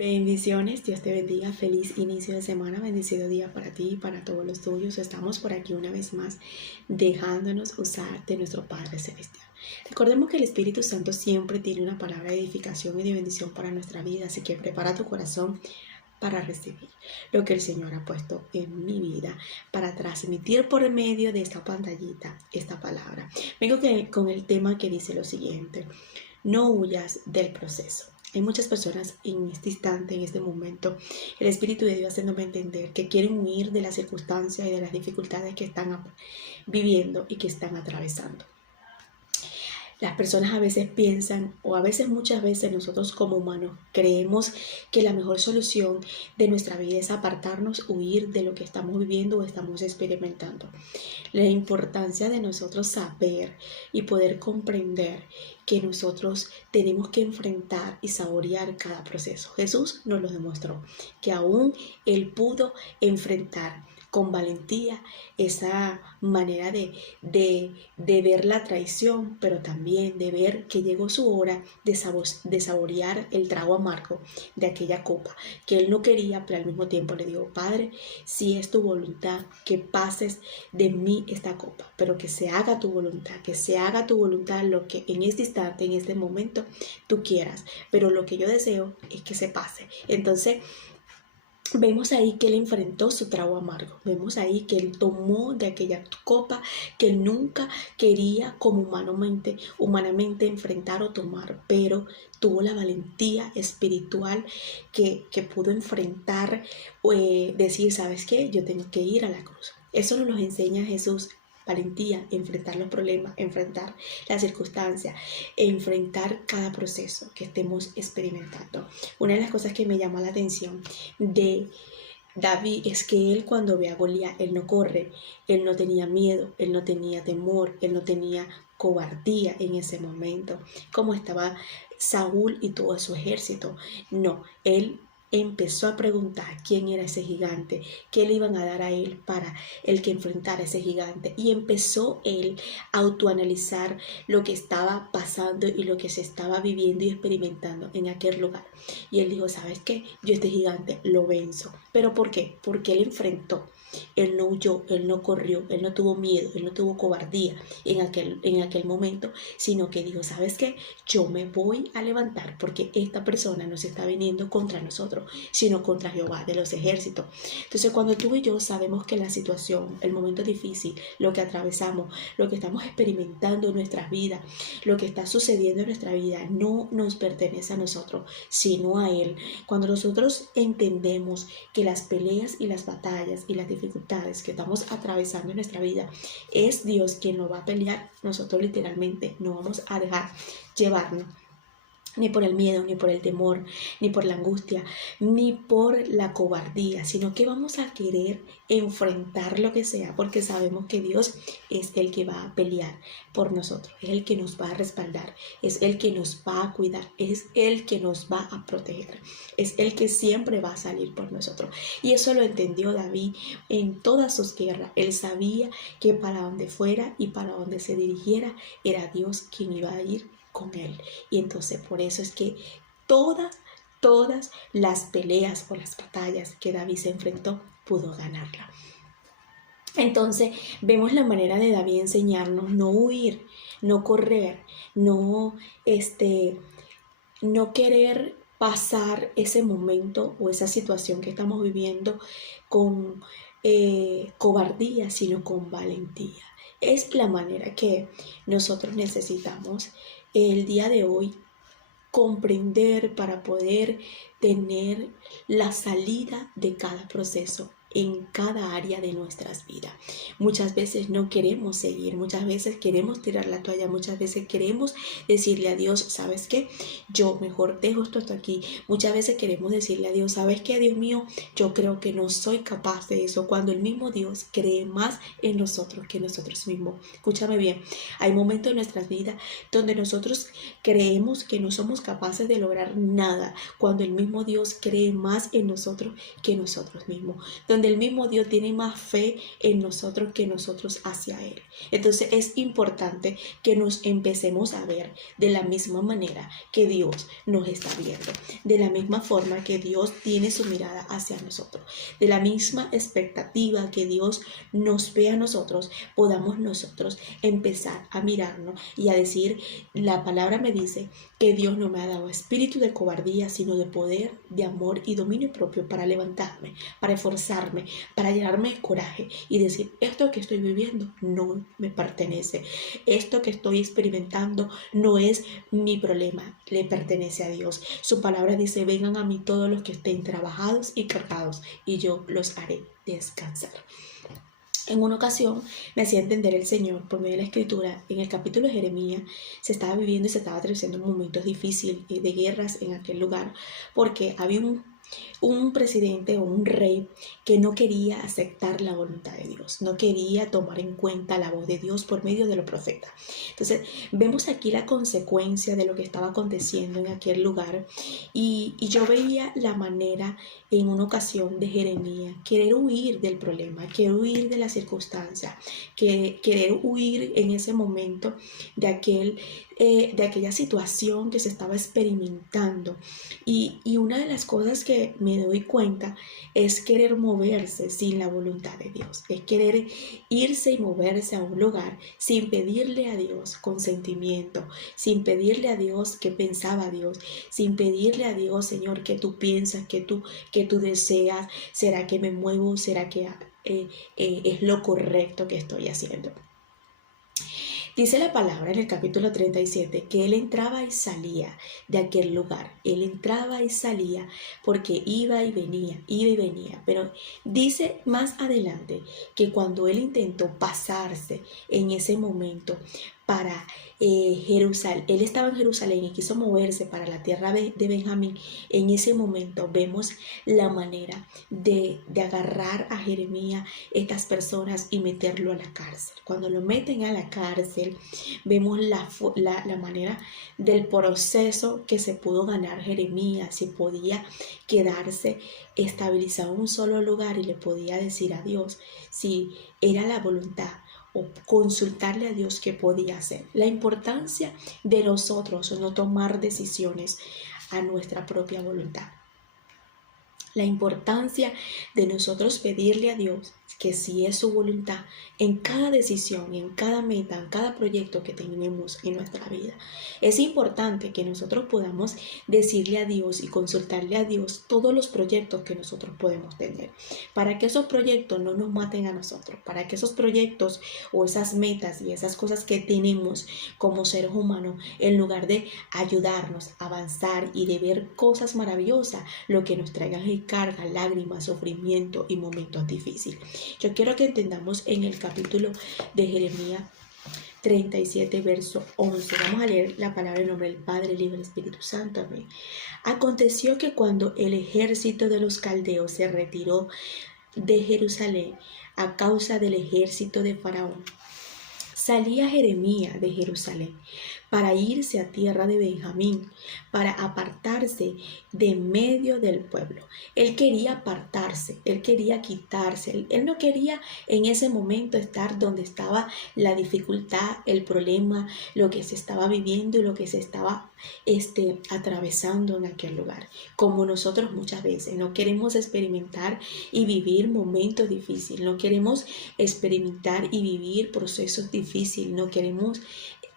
Bendiciones, Dios te bendiga, feliz inicio de semana, bendecido día para ti y para todos los tuyos. Estamos por aquí una vez más dejándonos usar de nuestro Padre Celestial. Recordemos que el Espíritu Santo siempre tiene una palabra de edificación y de bendición para nuestra vida, así que prepara tu corazón para recibir lo que el Señor ha puesto en mi vida, para transmitir por medio de esta pantallita esta palabra. Vengo con el tema que dice lo siguiente: no huyas del proceso. Hay muchas personas en este instante, en este momento, el Espíritu de Dios haciéndome entender que quieren huir de las circunstancias y de las dificultades que están viviendo y que están atravesando. Las personas a veces piensan, o a veces muchas veces nosotros como humanos creemos que la mejor solución de nuestra vida es apartarnos, huir de lo que estamos viviendo o estamos experimentando. La importancia de nosotros saber y poder comprender que nosotros tenemos que enfrentar y saborear cada proceso. Jesús nos lo demostró, que aún Él pudo enfrentar con valentía esa manera de ver la traición, pero también de ver que llegó su hora de saborear el trago amargo de aquella copa que él no quería, pero al mismo tiempo le dijo: Padre, si es tu voluntad, que pases de mí esta copa, pero que se haga tu voluntad, que se haga tu voluntad, lo que en este instante, en este momento tú quieras, pero lo que yo deseo es que se pase. Entonces vemos ahí que él enfrentó su trago amargo. Vemos ahí que él tomó de aquella copa que él nunca quería como humanamente enfrentar o tomar, pero tuvo la valentía espiritual que pudo enfrentar, decir: ¿sabes qué? Yo tengo que ir a la cruz. Eso nos enseña Jesús. Valentía, enfrentar los problemas, enfrentar las circunstancias, enfrentar cada proceso que estemos experimentando. Una de las cosas que me llama la atención de David es que él, cuando ve a Goliat, él no corre, él no tenía miedo, él no tenía temor, él no tenía cobardía en ese momento, como estaba Saúl y todo su ejército. No, él empezó a preguntar quién era ese gigante, qué le iban a dar a él para el que enfrentara a ese gigante, y empezó él a autoanalizar lo que estaba pasando y lo que se estaba viviendo y experimentando en aquel lugar. Y él dijo: ¿sabes qué? Yo este gigante lo venzo. ¿Pero por qué? Porque él enfrentó. Él no huyó, él no corrió, él no tuvo miedo, él no tuvo cobardía en aquel momento, sino que dijo: ¿sabes qué? Yo me voy a levantar, porque esta persona no se está viniendo contra nosotros, sino contra Jehová de los ejércitos. Entonces, cuando tú y yo sabemos que la situación, el momento difícil, lo que atravesamos, lo que estamos experimentando en nuestras vidas, lo que está sucediendo en nuestra vida, no nos pertenece a nosotros, sino a Él. Cuando nosotros entendemos que las peleas y las batallas y las dificultades que estamos atravesando en nuestra vida es Dios quien lo va a pelear, nosotros literalmente no vamos a dejar llevarnos ni por el miedo, ni por el temor, ni por la angustia, ni por la cobardía, sino que vamos a querer enfrentar lo que sea, porque sabemos que Dios es el que va a pelear por nosotros, es el que nos va a respaldar, es el que nos va a cuidar, es el que nos va a proteger, es el que siempre va a salir por nosotros. Y eso lo entendió David en todas sus guerras. Él sabía que para donde fuera y para donde se dirigiera, era Dios quien iba a ir con él. Y entonces por eso es que todas las peleas o las batallas que David se enfrentó, pudo ganarla. Entonces vemos la manera de David enseñarnos: no huir, no correr, no querer pasar ese momento o esa situación que estamos viviendo con cobardía, sino con valentía. Es la manera que nosotros necesitamos el día de hoy comprender para poder tener la salida de cada proceso en cada área de nuestras vidas. Muchas veces no queremos seguir, muchas veces queremos tirar la toalla, muchas veces queremos decirle a Dios: ¿sabes qué? Yo mejor dejo esto hasta aquí. Muchas veces queremos decirle a Dios: ¿sabes qué, Dios mío? Yo creo que no soy capaz de eso, cuando el mismo Dios cree más en nosotros que nosotros mismos. Escúchame bien, hay momentos en nuestras vidas donde nosotros creemos que no somos capaces de lograr nada, cuando el mismo Dios cree más en nosotros que nosotros mismos, donde donde el mismo Dios tiene más fe en nosotros que nosotros hacia Él. Entonces es importante que nos empecemos a ver de la misma manera que Dios nos está viendo, de la misma forma que Dios tiene su mirada hacia nosotros, de la misma expectativa que Dios nos ve a nosotros, podamos nosotros empezar a mirarnos y a decir, la palabra me dice que Dios no me ha dado espíritu de cobardía, sino de poder, de amor y dominio propio, para levantarme, para esforzarme, para llenarme de coraje y decir, esto que estoy viviendo no me pertenece, esto que estoy experimentando no es mi problema, le pertenece a Dios. Su palabra dice, vengan a mí todos los que estén trabajados y cargados y yo los haré descansar. En una ocasión me hacía entender el Señor por medio de la Escritura. En el capítulo de Jeremías se estaba viviendo y se estaba atravesando momentos difíciles de guerras en aquel lugar, porque había un presidente o un rey que no quería aceptar la voluntad de Dios, no quería tomar en cuenta la voz de Dios por medio de los profetas. Entonces vemos aquí la consecuencia de lo que estaba aconteciendo en aquel lugar y yo veía la manera en una ocasión de Jeremías querer huir del problema, querer huir de la circunstancia, querer huir en ese momento de aquella situación que se estaba experimentando. Y una de las cosas que me doy cuenta es querer moverse sin la voluntad de Dios, es querer irse y moverse a un lugar sin pedirle a Dios consentimiento, sin pedirle a Dios qué pensaba Dios, sin pedirle a Dios, Señor, qué tú piensas, qué tú deseas, ¿será que me muevo? ¿Será que es lo correcto que estoy haciendo? Dice la palabra en el capítulo 37 que él entraba y salía de aquel lugar. Él entraba y salía porque iba y venía. Pero dice más adelante que cuando él intentó pasarse en ese momento para Jerusalén, él estaba en Jerusalén y quiso moverse para la tierra de Benjamín. En ese momento vemos la manera de agarrar a Jeremías, estas personas, y meterlo a la cárcel. Cuando lo meten a la cárcel, vemos la manera del proceso que se pudo ganar Jeremías, si podía quedarse estabilizado en un solo lugar y le podía decir a Dios si era la voluntad o consultarle a Dios qué podía hacer. La importancia de nosotros no tomar decisiones a nuestra propia voluntad. La importancia de nosotros pedirle a Dios que si es su voluntad en cada decisión, en cada meta, en cada proyecto que tenemos en nuestra vida. Es importante que nosotros podamos decirle a Dios y consultarle a Dios todos los proyectos que nosotros podemos tener, para que esos proyectos no nos maten a nosotros, para que esos proyectos o esas metas y esas cosas que tenemos como seres humanos, en lugar de ayudarnos a avanzar y de ver cosas maravillosas, lo que nos traigan es carga, lágrimas, sufrimiento y momentos difíciles. Yo quiero que entendamos en el capítulo de Jeremías 37, verso 11. Vamos a leer la palabra en nombre del Padre, el Hijo y el Espíritu Santo. Amén. Aconteció que cuando el ejército de los caldeos se retiró de Jerusalén a causa del ejército de Faraón, salía Jeremías de Jerusalén para irse a tierra de Benjamín, para apartarse de medio del pueblo. Él quería apartarse, él quería quitarse, él no quería en ese momento estar donde estaba la dificultad, el problema, lo que se estaba viviendo y lo que se estaba atravesando en aquel lugar. Como nosotros muchas veces no queremos experimentar y vivir momentos difíciles, no queremos experimentar y vivir procesos difíciles, no queremos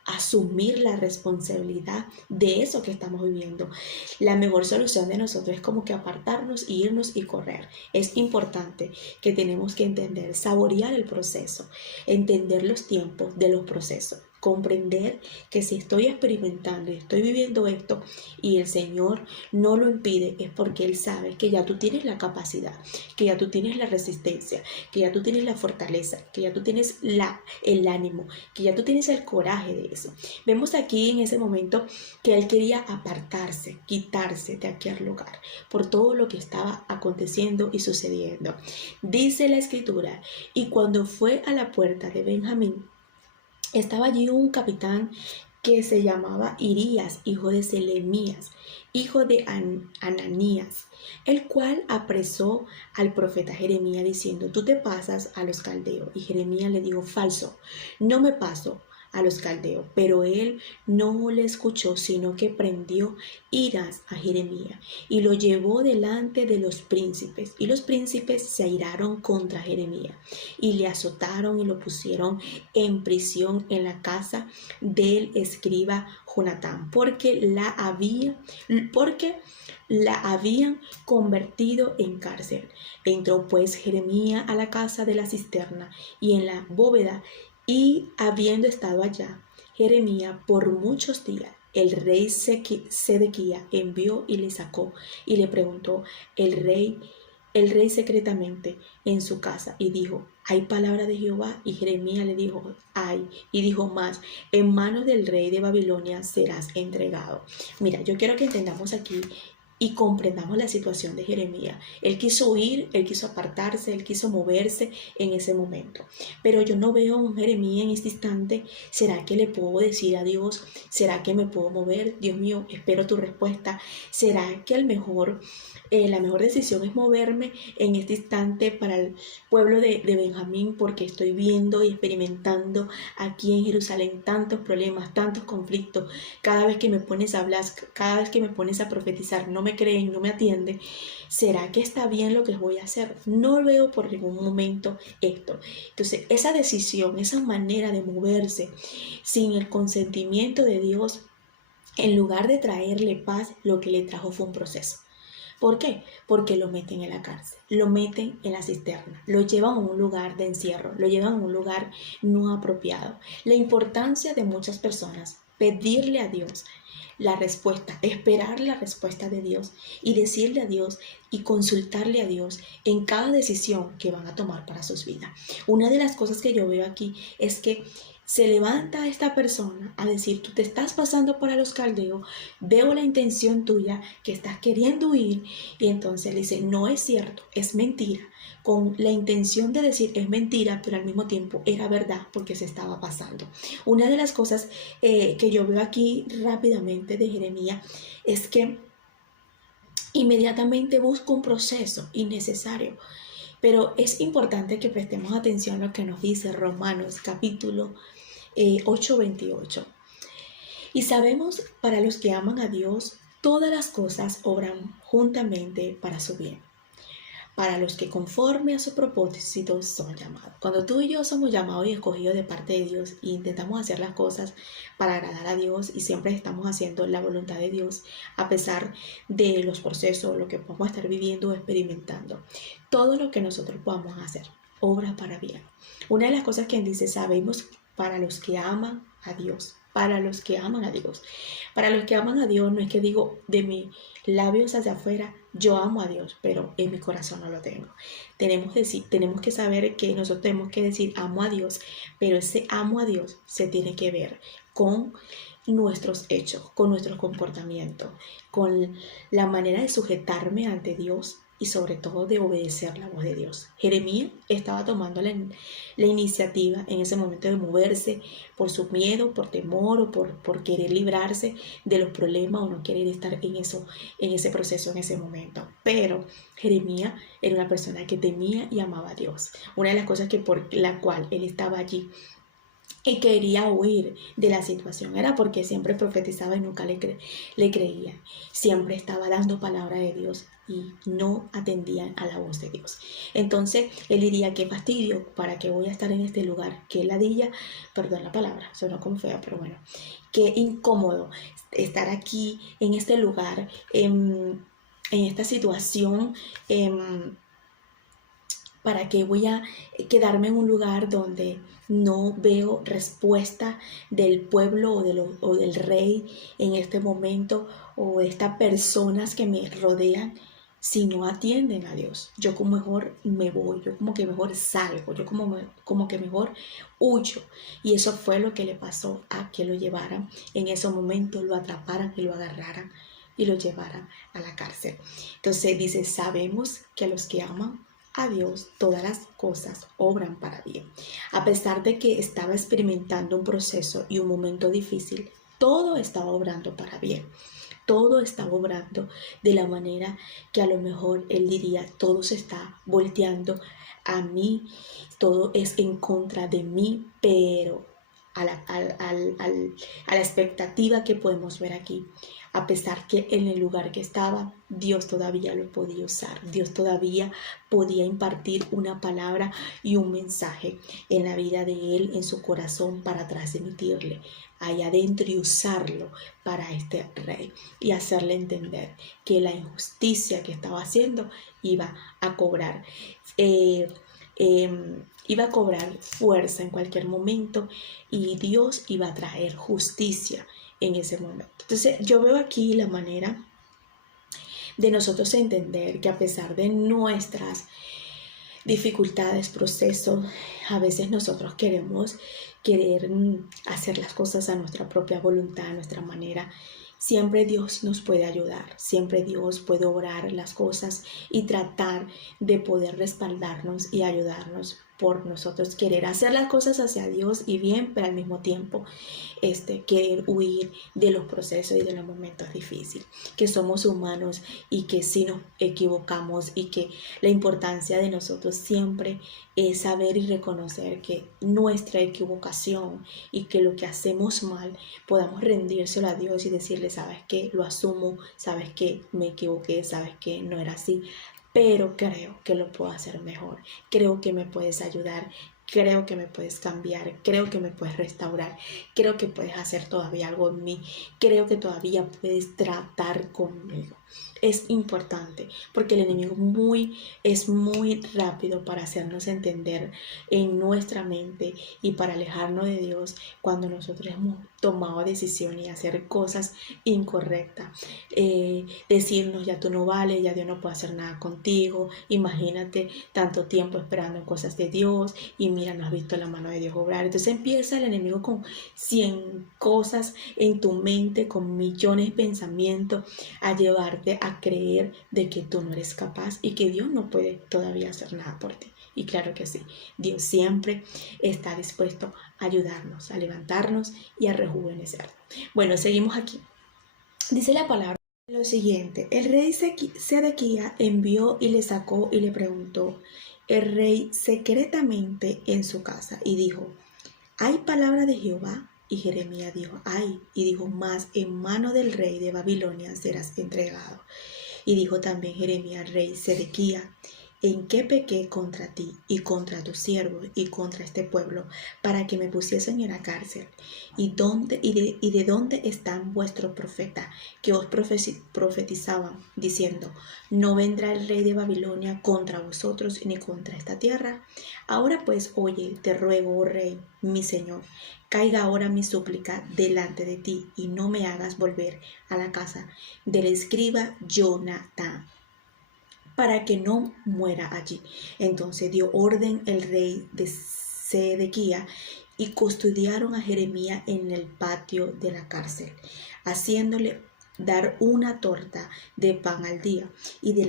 asumir la responsabilidad de eso que estamos viviendo. La mejor solución de nosotros es como que apartarnos, irnos y correr. Es importante que tenemos que entender, saborear el proceso, entender los tiempos de los procesos, comprender que si estoy experimentando y estoy viviendo esto y el Señor no lo impide, es porque Él sabe que ya tú tienes la capacidad, que ya tú tienes la resistencia, que ya tú tienes la fortaleza, que ya tú tienes el ánimo, que ya tú tienes el coraje de eso. Vemos aquí en ese momento que Él quería apartarse, quitarse de aquel lugar por todo lo que estaba aconteciendo y sucediendo. Dice la Escritura, y cuando fue a la puerta de Benjamín, estaba allí un capitán que se llamaba Irías, hijo de Selemías, hijo de Ananías, el cual apresó al profeta Jeremías diciendo: tú te pasas a los caldeos. Y Jeremías le dijo: falso, no me paso a los caldeos. Pero él no le escuchó, sino que prendió iras a Jeremías y lo llevó delante de los príncipes. Y los príncipes se airaron contra Jeremías y le azotaron y lo pusieron en prisión en la casa del escriba Jonatán, porque la habían convertido en cárcel. Entró pues Jeremías a la casa de la cisterna y en la bóveda, y habiendo estado allá Jeremías por muchos días, el rey Sedequías envió y le sacó, y le preguntó el rey secretamente en su casa, y dijo: ¿hay palabra de Jehová? Y Jeremías le dijo: hay. Y dijo más: en manos del rey de Babilonia serás entregado. Mira, yo quiero que entendamos aquí y comprendamos la situación de Jeremías. Él quiso huir, él quiso apartarse, él quiso moverse en ese momento. Pero yo no veo a un Jeremías en este instante. ¿Será que le puedo decir a Dios? ¿Será que me puedo mover? Dios mío, espero tu respuesta. ¿Será que la mejor decisión es moverme en este instante para el pueblo de Benjamín? Porque estoy viendo y experimentando aquí en Jerusalén tantos problemas, tantos conflictos. Cada vez que me pones a hablar, cada vez que me pones a profetizar, no me creen, no me atienden. ¿Será que está bien lo que voy a hacer? No veo por ningún momento esto. Entonces, esa decisión, esa manera de moverse sin el consentimiento de Dios, en lugar de traerle paz, lo que le trajo fue un proceso. ¿Por qué? Porque lo meten en la cárcel, lo meten en la cisterna, lo llevan a un lugar de encierro, lo llevan a un lugar no apropiado. La importancia de muchas personas: pedirle a Dios la respuesta, esperar la respuesta de Dios y decirle a Dios y consultarle a Dios en cada decisión que van a tomar para sus vidas. Una de las cosas que yo veo aquí es que se levanta esta persona a decir: tú te estás pasando para los caldeos, veo la intención tuya, que estás queriendo huir. Y entonces le dice: no es cierto, es mentira, con la intención de decir es mentira, pero al mismo tiempo era verdad porque se estaba pasando. Una de las cosas que yo veo aquí rápidamente de Jeremías es que inmediatamente busca un proceso innecesario. Pero es importante que prestemos atención a lo que nos dice Romanos capítulo 8:28. Y sabemos, para los que aman a Dios, todas las cosas obran juntamente para su bien, para los que conforme a su propósito son llamados. Cuando tú y yo somos llamados y escogidos de parte de Dios e intentamos hacer las cosas para agradar a Dios y siempre estamos haciendo la voluntad de Dios, a pesar de los procesos, lo que podamos estar viviendo o experimentando, todo lo que nosotros podamos hacer obra para bien. Una de las cosas que dice: sabemos, para los que aman a Dios, para los que aman a Dios. Para los que aman a Dios no es que digo de mis labios hacia afuera: yo amo a Dios, pero en mi corazón no lo tengo. Tenemos que saber que nosotros tenemos que decir amo a Dios, pero ese amo a Dios se tiene que ver con nuestros hechos, con nuestros comportamientos, con la manera de sujetarme ante Dios y sobre todo de obedecer la voz de Dios. Jeremías estaba tomando la iniciativa en ese momento de moverse por su miedo, por temor o por querer librarse de los problemas o no querer estar en ese proceso en ese momento. Pero Jeremías era una persona que temía y amaba a Dios. Una de las cosas por la cual él estaba allí y quería huir de la situación era porque siempre profetizaba y nunca le creían. Siempre estaba dando palabra de Dios y no atendían a la voz de Dios. Entonces él diría: qué fastidio, ¿para qué voy a estar en este lugar? Qué ladilla, perdón la palabra, sonó como fea, pero bueno, qué incómodo estar aquí en este lugar, en esta situación. ¿Para qué voy a quedarme en un lugar donde no veo respuesta del pueblo o del rey en este momento, o de estas personas que me rodean, si no atienden a Dios? Yo como mejor me voy, yo como que mejor salgo, yo como que mejor huyo. Y eso fue lo que le pasó a que lo llevaran en ese momento, lo atraparan y lo agarraran y lo llevaran a la cárcel. Entonces dice: sabemos que a los que aman a Dios todas las cosas obran para bien. A pesar de que estaba experimentando un proceso y un momento difícil, todo estaba obrando para bien. Todo estaba obrando de la manera que a lo mejor él diría, todo se está volteando a mí, todo es en contra de mí, pero a la expectativa que podemos ver aquí, a pesar que en el lugar que estaba, Dios todavía lo podía usar, Dios todavía podía impartir una palabra y un mensaje en la vida de él, en su corazón, para transmitirle allá adentro y usarlo para este rey y hacerle entender que la injusticia que estaba haciendo iba a cobrar iba a cobrar fuerza en cualquier momento y Dios iba a traer justicia en ese momento. Entonces yo veo aquí la manera de nosotros entender que a pesar de nuestras dificultades, procesos, a veces nosotros querer hacer las cosas a nuestra propia voluntad, a nuestra manera. Siempre Dios nos puede ayudar, siempre Dios puede obrar las cosas y tratar de poder respaldarnos y ayudarnos por nosotros querer hacer las cosas hacia Dios y bien, pero al mismo tiempo querer huir de los procesos y de los momentos difíciles, que somos humanos y que sí nos equivocamos y que la importancia de nosotros siempre es saber y reconocer que nuestra equivocación y que lo que hacemos mal podamos rendírselo a Dios y decirle, sabes que lo asumo, sabes que me equivoqué, sabes que no era así, pero creo que lo puedo hacer mejor, creo que me puedes ayudar, creo que me puedes cambiar, creo que me puedes restaurar, creo que puedes hacer todavía algo en mí, creo que todavía puedes tratar conmigo. Es importante porque el enemigo es muy rápido para hacernos entender en nuestra mente y para alejarnos de Dios cuando nosotros hemos tomado decisiones y hacer cosas incorrectas. Decirnos, ya tú no vales, ya Dios no puede hacer nada contigo, imagínate tanto tiempo esperando en cosas de Dios y mira, no has visto la mano de Dios obrar. Entonces empieza el enemigo con 100 cosas en tu mente, con millones de pensamientos, a llevarte a creer de que tú no eres capaz y que Dios no puede todavía hacer nada por ti. Y claro que sí, Dios siempre está dispuesto a ayudarnos, a levantarnos y a rejuvenecernos. Bueno, seguimos aquí. Dice la palabra lo siguiente: el rey Sedequías envió y le sacó y le preguntó el rey secretamente en su casa y dijo, ¿hay palabra de Jehová? Y Jeremías dijo, ay, y dijo, más en mano del rey de Babilonia serás entregado. Y dijo también Jeremías al rey Sedequías, ¿en qué pequé contra ti y contra tus siervos y contra este pueblo para que me pusiesen en la cárcel? ¿Y de dónde están vuestros profetas que os profetizaban diciendo, no vendrá el rey de Babilonia contra vosotros ni contra esta tierra? Ahora pues, oye, te ruego, oh rey, mi señor, caiga ahora mi súplica delante de ti y no me hagas volver a la casa del escriba Jonatán, para que no muera allí. Entonces dio orden el rey de Sedequías y custodiaron a Jeremías en el patio de la cárcel, haciéndole dar una torta de pan al día y de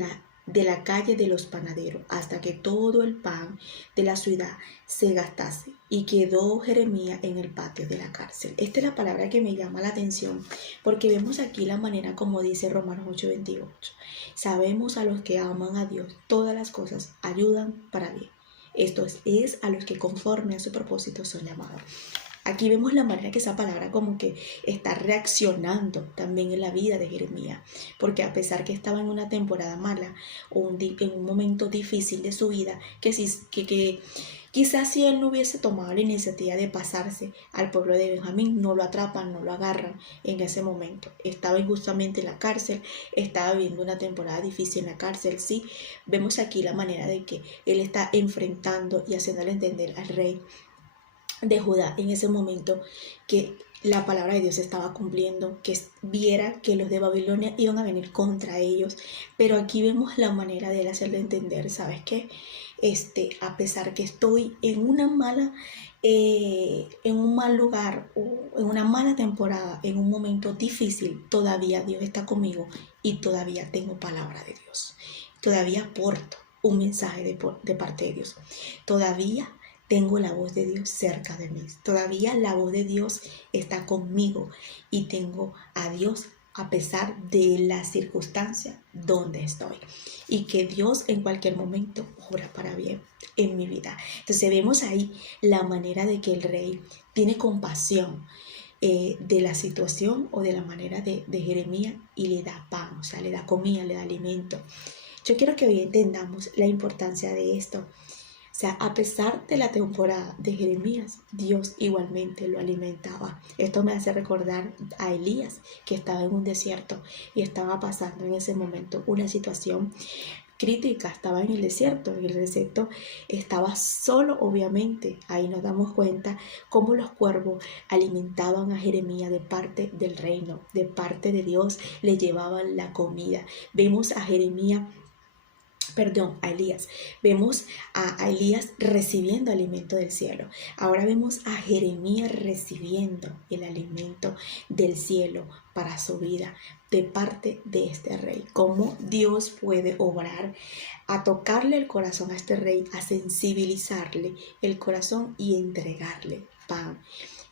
la calle de los panaderos, hasta que todo el pan de la ciudad se gastase. Y quedó Jeremías en el patio de la cárcel. Esta es la palabra que me llama la atención, porque vemos aquí la manera como dice Romanos 8:28. Sabemos a los que aman a Dios, todas las cosas ayudan para bien. Esto es a los que conforme a su propósito son llamados. Aquí vemos la manera que esa palabra como que está reaccionando también en la vida de Jeremías, porque a pesar que estaba en una temporada mala o en un momento difícil de su vida, que quizás si él no hubiese tomado la iniciativa de pasarse al pueblo de Benjamín, no lo atrapan, no lo agarran en ese momento. Estaba injustamente en la cárcel, estaba viviendo una temporada difícil en la cárcel, sí. Vemos aquí la manera de que él está enfrentando y haciéndole entender al rey de Judá en ese momento que la palabra de Dios estaba cumpliendo, que viera que los de Babilonia iban a venir contra ellos. Pero aquí vemos la manera de él hacerle entender, ¿sabes qué? A pesar que estoy en una en un mal lugar o en una mala temporada, en un momento difícil, todavía Dios está conmigo y todavía tengo palabra de Dios. Todavía aporto un mensaje de parte de Dios. Todavía tengo la voz de Dios cerca de mí. Todavía la voz de Dios está conmigo y tengo a Dios a pesar de la circunstancia donde estoy. Y que Dios en cualquier momento obra para bien en mi vida. Entonces vemos ahí la manera de que el rey tiene compasión de la situación o de la manera de Jeremías y le da pan, o sea, le da comida, le da alimento. Yo quiero que hoy entendamos la importancia de esto. O sea, a pesar de la temporada de Jeremías, Dios igualmente lo alimentaba. Esto me hace recordar a Elías, que estaba en un desierto y estaba pasando en ese momento una situación crítica, estaba en el desierto estaba solo, obviamente. Ahí nos damos cuenta cómo los cuervos alimentaban a Jeremías de parte del reino, de parte de Dios, le llevaban la comida. Vemos a a Elías. Vemos a Elías recibiendo alimento del cielo. Ahora vemos a Jeremías recibiendo el alimento del cielo para su vida de parte de este rey. Cómo Dios puede obrar a tocarle el corazón a este rey, a sensibilizarle el corazón y entregarle pan.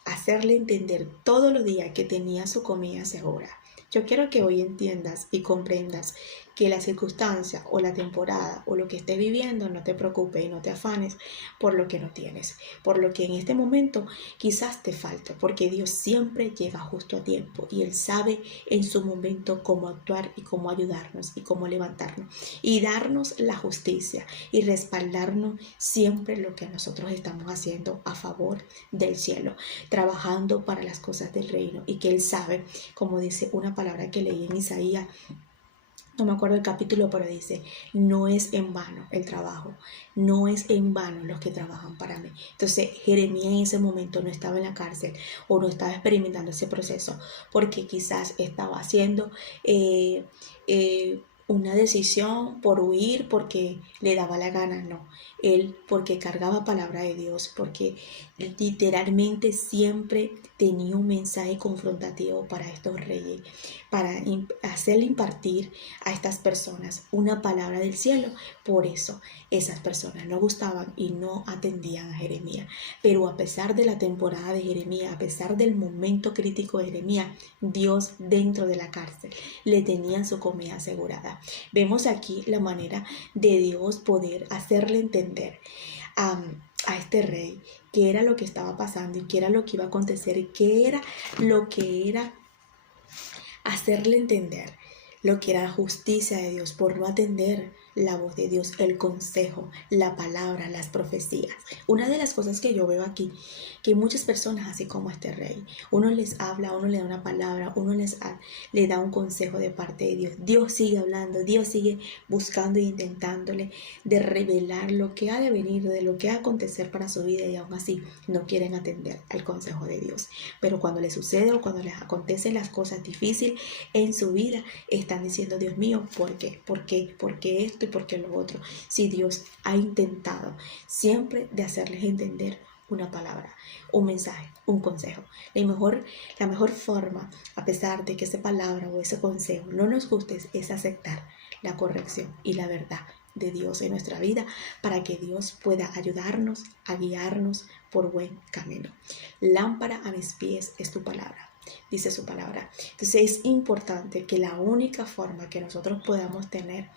Hacerle entender todos los días que tenía su comida segura. Yo quiero que hoy entiendas y comprendas que la circunstancia o la temporada o lo que estés viviendo no te preocupe y no te afanes por lo que no tienes, por lo que en este momento quizás te falta, porque Dios siempre llega justo a tiempo y Él sabe en su momento cómo actuar y cómo ayudarnos y cómo levantarnos y darnos la justicia y respaldarnos siempre lo que nosotros estamos haciendo a favor del cielo, trabajando para las cosas del reino y que Él sabe, como dice una palabra que leí en Isaías, no me acuerdo el capítulo, pero dice, no es en vano el trabajo, no es en vano los que trabajan para mí. Entonces Jeremías en ese momento no estaba en la cárcel o no estaba experimentando ese proceso porque quizás estaba haciendo una decisión por huir porque le daba la gana, no. Él porque cargaba palabra de Dios, porque literalmente siempre tenía un mensaje confrontativo para estos reyes, para hacerle impartir a estas personas una palabra del cielo. Por eso esas personas no gustaban y no atendían a Jeremías. Pero a pesar de la temporada de Jeremías, a pesar del momento crítico de Jeremías, Dios dentro de la cárcel le tenía su comida asegurada. Vemos aquí la manera de Dios poder hacerle entender a este rey qué era lo que estaba pasando y qué era lo que iba a acontecer y qué era lo que era hacerle entender lo que era la justicia de Dios por no atender la voz de Dios, el consejo, la palabra, las profecías. Una de las cosas que yo veo aquí, que muchas personas, así como este rey, uno les habla, uno le da una palabra, le da un consejo de parte de Dios. Dios sigue hablando, Dios sigue buscando e intentándole de revelar lo que ha de venir, de lo que ha de acontecer para su vida y aún así no quieren atender al consejo de Dios. Pero cuando les sucede o cuando les acontecen las cosas difíciles en su vida, están diciendo, Dios mío, ¿por qué? ¿Por qué? ¿Por qué esto y por qué lo otro? Si Dios ha intentado siempre de hacerles entender una palabra, un mensaje, un consejo. La mejor forma, a pesar de que esa palabra o ese consejo no nos guste, es aceptar la corrección y la verdad de Dios en nuestra vida para que Dios pueda ayudarnos a guiarnos por buen camino. Lámpara a mis pies es tu palabra, dice su palabra. Entonces es importante que la única forma que nosotros podamos tener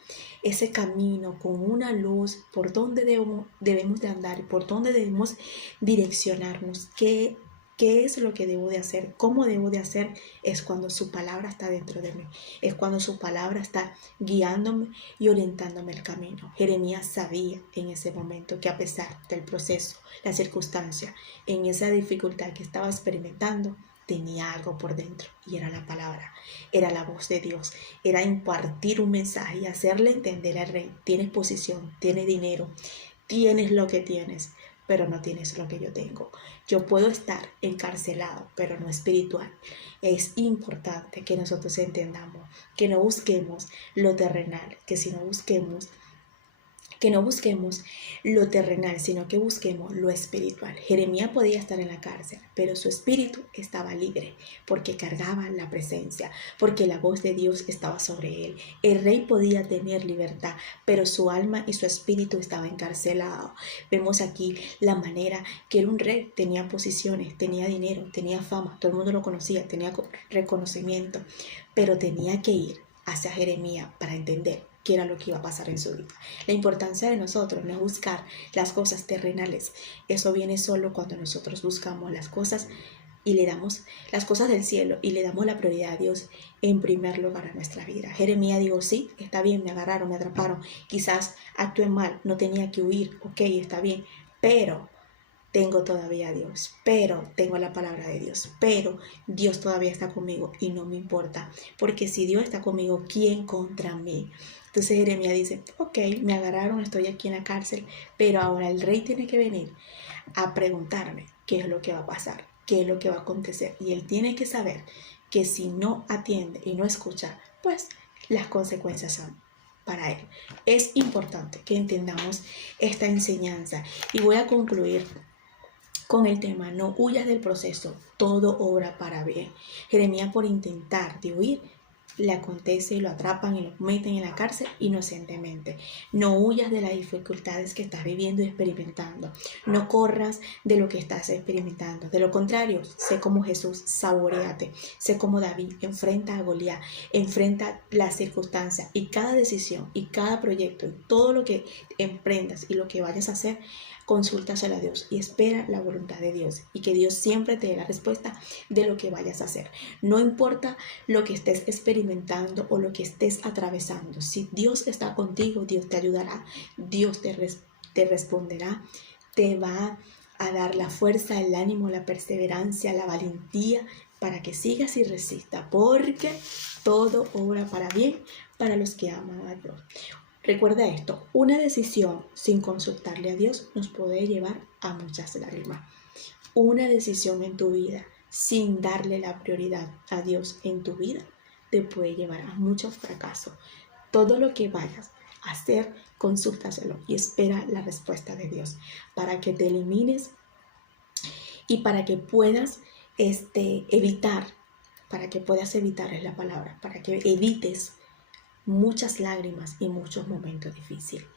ese camino con una luz por donde debemos de andar, por donde debemos direccionarnos, qué es lo que debo de hacer, cómo debo de hacer, es cuando su palabra está dentro de mí, es cuando su palabra está guiándome y orientándome el camino. Jeremías sabía en ese momento que a pesar del proceso, la circunstancia, en esa dificultad que estaba experimentando, tenía algo por dentro y era la palabra, era la voz de Dios, era impartir un mensaje y hacerle entender al rey, tienes posición, tienes dinero, tienes lo que tienes, pero no tienes lo que yo tengo. Yo puedo estar encarcelado, pero no espiritual. Es importante que nosotros entendamos, que no busquemos lo terrenal, que si no busquemos que no busquemos lo terrenal, sino que busquemos lo espiritual. Jeremías podía estar en la cárcel, pero su espíritu estaba libre porque cargaba la presencia, porque la voz de Dios estaba sobre él. El rey podía tener libertad, pero su alma y su espíritu estaban encarcelados. Vemos aquí la manera que era un rey, tenía posiciones, tenía dinero, tenía fama, todo el mundo lo conocía, tenía reconocimiento, pero tenía que ir hacia Jeremías para entender qué era lo que iba a pasar en su vida. La importancia de nosotros no es buscar las cosas terrenales. Eso viene solo cuando nosotros buscamos las cosas y le damos las cosas del cielo y le damos la prioridad a Dios en primer lugar a nuestra vida. Jeremías dijo, sí, está bien, me agarraron, me atraparon, quizás actué mal, no tenía que huir, ok, está bien, pero tengo todavía a Dios, pero tengo la palabra de Dios, pero Dios todavía está conmigo y no me importa, porque si Dios está conmigo, ¿quién contra mí? Entonces Jeremías dice, ok, me agarraron, estoy aquí en la cárcel, pero ahora el rey tiene que venir a preguntarme qué es lo que va a pasar, qué es lo que va a acontecer, y él tiene que saber que si no atiende y no escucha, pues las consecuencias son para él. Es importante que entendamos esta enseñanza y voy a concluir con el tema, no huyas del proceso, todo obra para bien. Jeremías, por intentar de huir, le acontece y lo atrapan y lo meten en la cárcel inocentemente. No huyas de las dificultades que estás viviendo y experimentando. No corras de lo que estás experimentando. De lo contrario, sé como Jesús, saboreate. Sé como David, enfrenta a Goliat, enfrenta las circunstancias y cada decisión y cada proyecto y todo lo que emprendas y lo que vayas a hacer, consúltaselo a Dios y espera la voluntad de Dios y que Dios siempre te dé la respuesta de lo que vayas a hacer. No importa lo que estés experimentando o lo que estés atravesando. Si Dios está contigo, Dios te ayudará, Dios te responderá, te va a dar la fuerza, el ánimo, la perseverancia, la valentía para que sigas y resistas, porque todo obra para bien para los que aman a Dios. Recuerda esto, una decisión sin consultarle a Dios nos puede llevar a muchas lágrimas. Una decisión en tu vida sin darle la prioridad a Dios en tu vida te puede llevar a muchos fracasos. Todo lo que vayas a hacer, consúltaselo y espera la respuesta de Dios para que te elimines y para que puedas evitar es la palabra, para que evites muchas lágrimas y muchos momentos difíciles.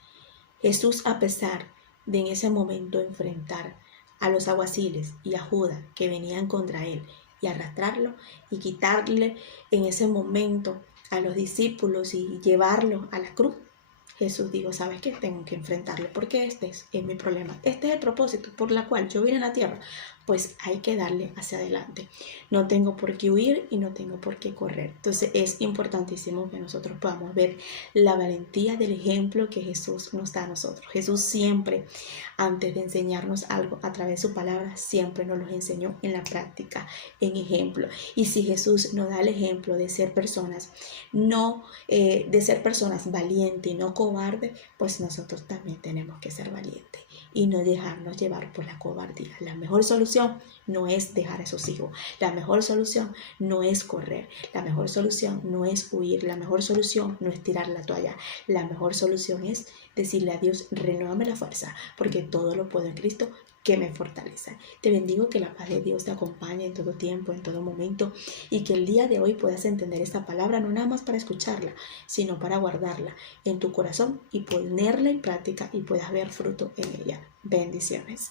Jesús, a pesar de en ese momento enfrentar a los alguaciles y a Judas que venían contra él y arrastrarlo y quitarle en ese momento a los discípulos y llevarlo a la cruz, Jesús dijo, ¿sabes qué? Tengo que enfrentarlo porque este es mi problema. Este es el propósito por el cual yo vine a la tierra. Pues hay que darle hacia adelante. No tengo por qué huir y no tengo por qué correr. Entonces es importantísimo que nosotros podamos ver la valentía del ejemplo que Jesús nos da a nosotros. Jesús siempre, antes de enseñarnos algo a través de su palabra, siempre nos lo enseñó en la práctica, en ejemplo. Y si Jesús nos da el ejemplo de ser personas, de ser personas valientes y no cobardes, pues nosotros también tenemos que ser valientes y no dejarnos llevar por la cobardía. La mejor solución no es dejar a esos hijos. La mejor solución no es correr. La mejor solución no es huir. La mejor solución no es tirar la toalla. La mejor solución es decirle a Dios, renuévame la fuerza, porque todo lo puedo en Cristo que me fortalece. Te bendigo, que la paz de Dios te acompañe en todo tiempo, en todo momento, y que el día de hoy puedas entender esta palabra no nada más para escucharla, sino para guardarla en tu corazón y ponerla en práctica y puedas ver fruto en ella. Bendiciones.